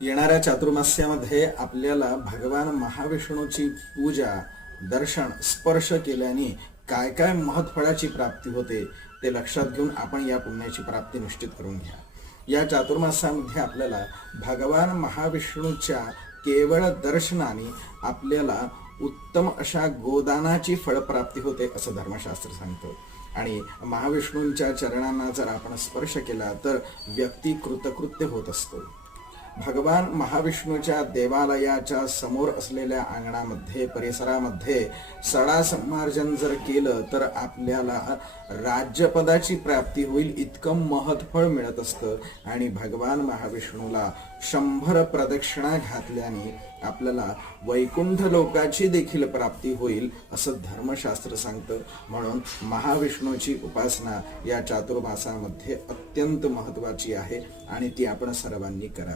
येणाऱ्या चातुर्मास्यामध्ये आपल्याला भगवान महाविष्णूची पूजा, दर्शन, स्पर्श केल्याने काय काय महत्फळाची प्राप्ती होते ते लक्षात घेऊन आपण या पुण्याची प्राप्ती निश्चित करून घ्या। या चातुर्मासामध्ये आपल्याला भगवान महाविष्णूच्या केवळ दर्शनाने आपल्याला उत्तम अशा गोदानाची फळप्राप्ती होते असं धर्मशास्त्र सांगतं। आणि महाविष्णूंच्या चरणांना जर आपण स्पर्श केला तर व्यक्ती कृतकृत्य होत असतो। भगवान महाविष्णूच्या देवालयाच्या समोर असलेल्या अंगणामध्ये परिसरामध्ये सडा संमार्जन जर केलं तर आपल्याला राज्यपदाची प्राप्ती होईल इतकं महत्फळ मिळत असतं। आणि भगवान महाविष्णूला 100 प्रदक्षिणा घातल्याने आपल्याला वैकुंठ लोकाची देखील प्राप्ती होईल असं धर्मशास्त्र सांगतं। म्हणून महाविष्णूची उपासना या चातुर्मासामध्ये अत्यंत महत्त्वाची आहे आणि ती आपण सर्वांनी करावी।